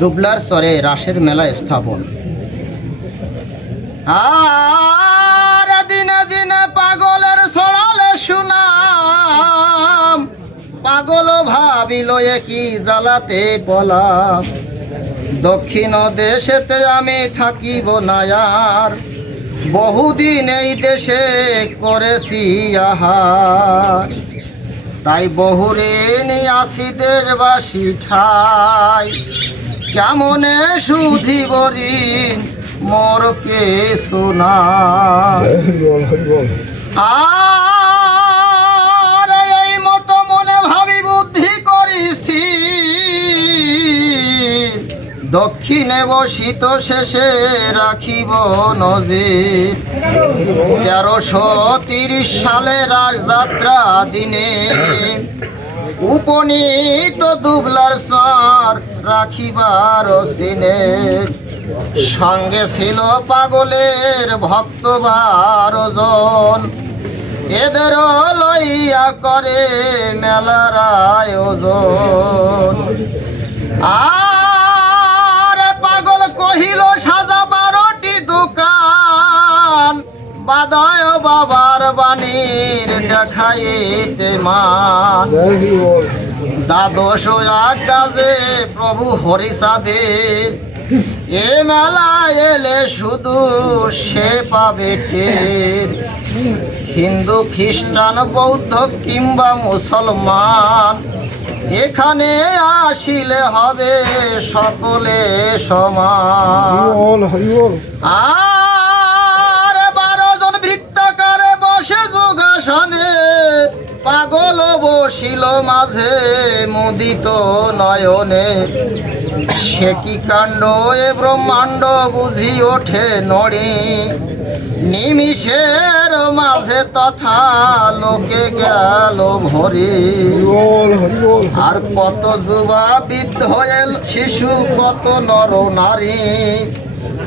দুবলার চরে রাসের মেলা স্থাপন। আর দিনে দিনে পাগলের ছড়ালে সুনাম, পাগল ভাবিল কি জ্বালাতে পলাম। দক্ষিণ দেশেতে আমি থাকিব না আর, বহুদিন এই দেশে করেছি আহার। তাই বহুরে আসি দেশবাসী ঠাই, কেমনে সুধিব ঋণ মোর কে শোনায়। আর এই মতো মনে ভাবি বুদ্ধি করি স্থির, দক্ষিণে বসিত শেষে রাখিব নজির। 1330 সালে রাজযাত্রা দিনে উপনীত দুবলার চর রাখিবার সিনে। সঙ্গে ছিল পাগলের ভক্ত 12 জন, এদের লইয়া করে মেলার আয়োজন। আর পাগল কহিল সাজা 12টি দোকান, বাদায় বাবার বাণীর দেখাইতে মান। দ্বাদশ কাজে প্রভু হরিচাঁদের, এ মেলা এলে শুধু সে পাবে টের। হিন্দু খ্রিস্টান বৌদ্ধ কিংবা মুসলমান, এখানে আসিলে হবে সকলে সমান। আর 12 জন বৃত্তাকারে বসে যোগাসনে, পাগল বসিল মাঝে মুদিত নয়নে। সে কি কাণ্ড এ ব্রহ্মাণ্ড বুঝি ওঠে নড়ি, নিমিষের মাঝে তথা লোকে গেল ভরি। আর কত যুবা বৃদ্ধ শিশু, কত নর নারী,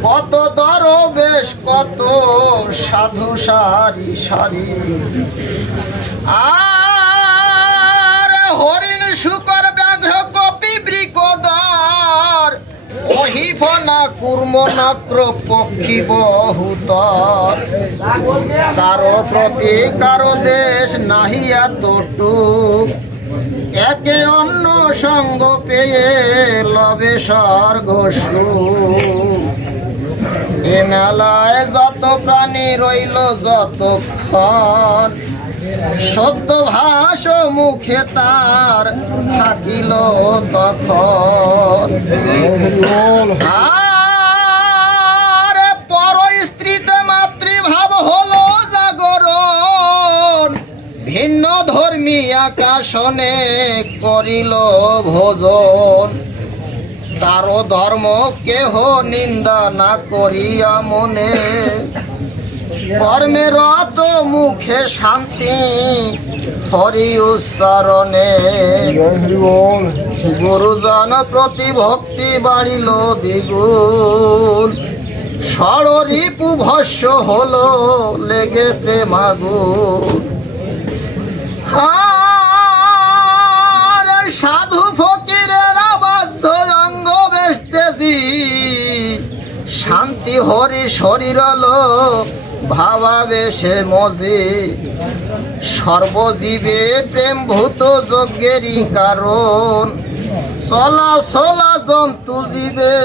কত দরবেশ, কত সাধু সারি সারি। আর হরিণ শুকর ব্যাঘ্র কপি বৃকদর, অহিফনা কুর্ম নক্র পক্ষী বহুতর। কারো প্রতি কারো দেশ নাহিয়া তোটুক, একে অন্য সঙ্গ পেয়ে লবে স্বর্গ সুখ। এ মেলায় যত প্রাণী রইল যতক্ষণ, সত্য ভাষ মুখে তার থাকিল তখন। আর পর স্ত্রীতে মাতৃভাব হলো জাগরণ, ভিন্ন ধর্মী আকাশনে করিল ভোজন। তারও ধর্ম কেহ নিন্দা না করিয়া মনে, কর্মে রত মুখে শান্তি হরি উচ্চারণে। গুরুজন প্রতি ভক্তি বাড়িল দ্বিগুণ, ষড়রিপু ভস্য হলো লেগে প্রেমাগুণ। আর সাধু ফকিরেরা বাধ্য অঙ্গ বেচতেছি, শান্তি হরি শরীর লো ভাবাবেশে মজে। সর্বজীবে প্রেমভূত যজ্ঞেরই কারণ, চলা জন্তু জীবে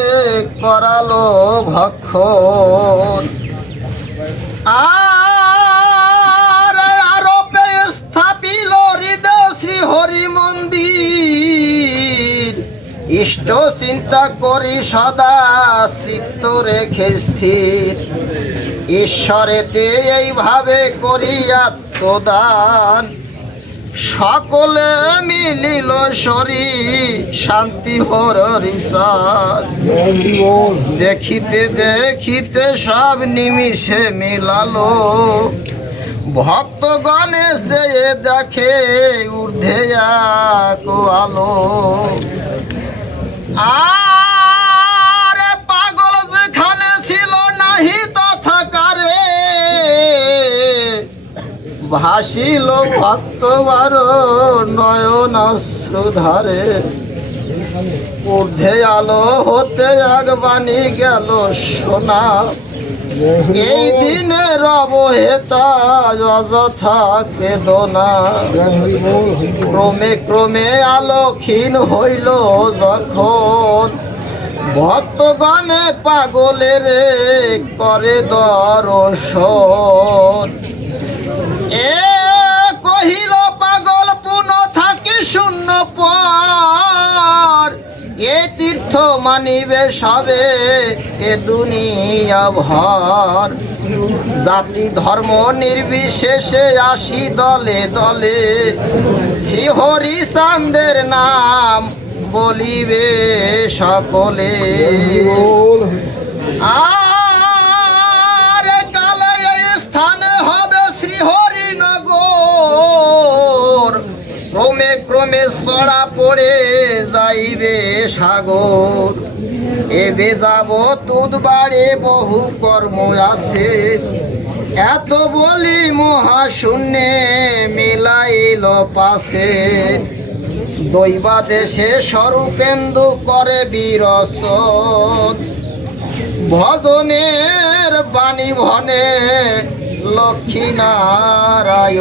করালো ভক্ষণ। আর আরোপে স্থাপিল হৃদয় শ্রী হরি মন্দির, ইষ্ট চিন্তা করি সদা চিত্ত রেখে স্থির। ঈশ্বরেতে এইভাবে করি আত্মদান, সকলে মিলিল শরীর শান্তি হরি সাথ। দেখিতে দেখিতে সব নিমিষে মিলালো, ভক্তগণে সে দেখে ঊর্ধ্বে এক আলো। আর পাগল যেখানে ছিল নাহি তথাকারে, ভাসিল ভক্তবার নয়ন অশ্রুধারে। ঊর্ধ্বে আলো হতে এক বাণী গেল সোনা, এই দিনে রব হেতা অযথা কেদনা। ক্রমে ক্রমে আলো ক্ষীণ হইল যখন, ভক্তগণে পাগলের করে দর্শন। এ কহিল পাগল পুনঃ থাকি শূন্য পর, এ তীর্থ মানিবে সবে এ দুনিয়া ভর। জাতি ধর্ম নির্বিশেষে আসি দলে দলে, শ্রীহরি চাঁদের নাম বলিবে সকলে। আর কালে এই স্থানে হবে শ্রীহরি নগর, ক্রমে ক্রমে ছড়া পড়ে যাইবে সাগর। এবে যাব তুদ বাড়ে বহু কর্ম আছে, এত বলি মহাশূন্যে মিলাইল পাশে। দৈবা দেশে স্বরূপেন্দু করে বিরসন, ভজনের বাণী ভনে লক্ষ্মী নারায়ণ।